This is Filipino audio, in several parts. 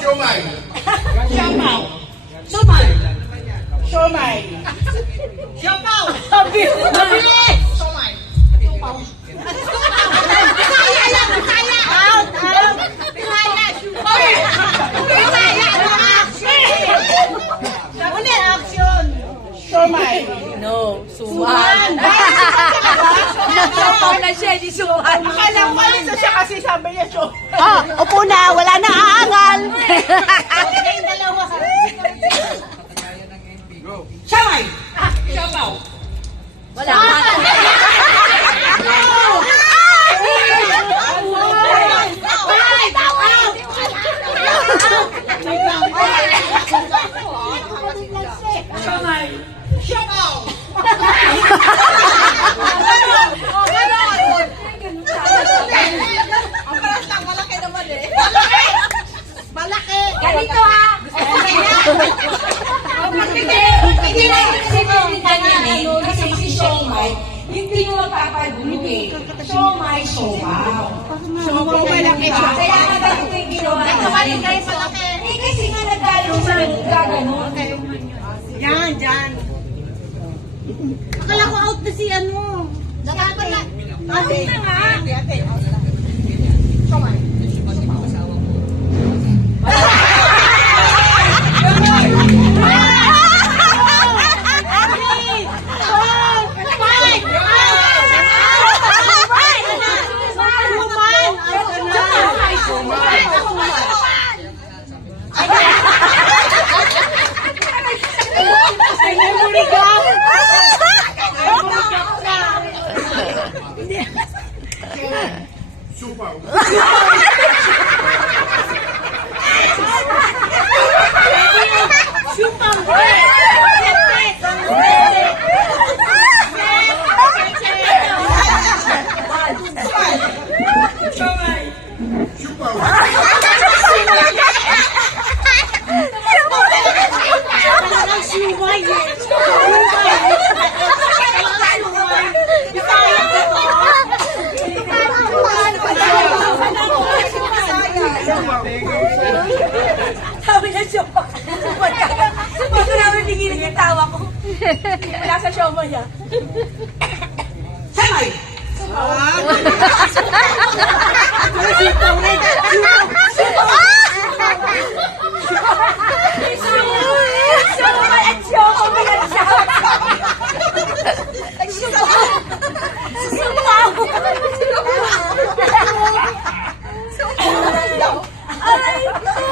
Siomay. Siopaw. Suman. Siomay. Siopaw. Mabilis. Siomay. Siopaw. Bisaya lang, Bisaya. Out. Bisaya. Bisaya. Ulit. Action. Siomay. No, suman. Nagsapaw na siya, di suman. Akala ko malito siya kasi sabi niya siya. Oh, upo na, wala na aangal. Okay, dalawa. Siomay. Siopaw. Wala. Siomay. Siopaw. Ang paras lang, malaki naman eh. Malaki! Ganito ha. Hindi na kasi si Siomay, hindi nyo magpapagulit. Siomay, siopaw. Siopaw malaki siya. Kaya nga ganito yung ginawa natin. Eh kasi nga nagalo sa gaganon. Yan. Akala ko out na si ano. Dapat na. Ate. Ate. Siomay. Siupaw. Siupaw. Sabi niya siya. Hindi ko namin bigilin yung tawa ko. Wala sa siomay niya. Siomay. Siomay at siomay at Aray ko!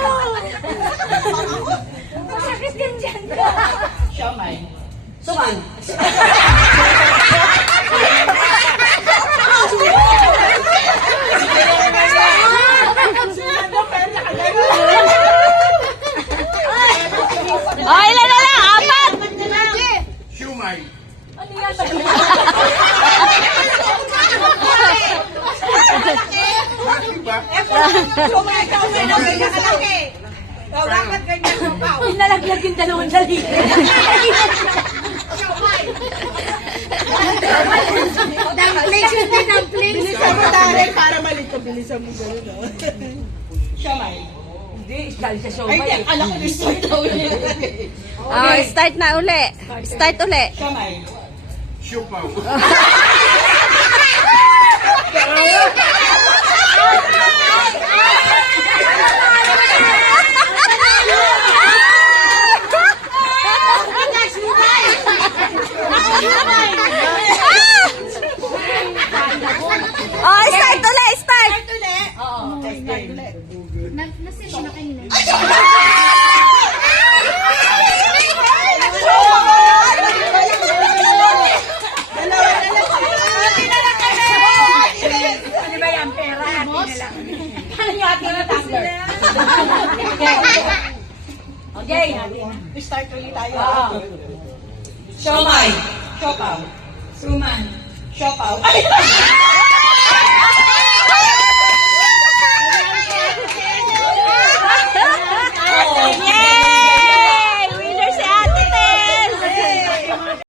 Masakit ka dyan ka. Siomay. Suman. Oh, ilan na lang? Apat! Siumay. Ano yan? Bakit ba? Siomay na ganyan kalaki. Dapat ganyan siopaw. Pinalaglag yung dalawang daliri. Dumplings yun din, dumplings. Bilisan mo dali para malito. Bilisan mo gano'n. Siomay. Hindi, dahil sa Ay, siomay. di, alam ko yung start na ulit. Oh, start na uli. Start uli. Siomay. Siupaw. Oh, start uli, start. Nasisya na kanina. Ano ba yan, pera? Ano yung ating na tumbler? Okay. Start ulit tayo. Siomay. Siopaw. Suman. Siopaw. Ay!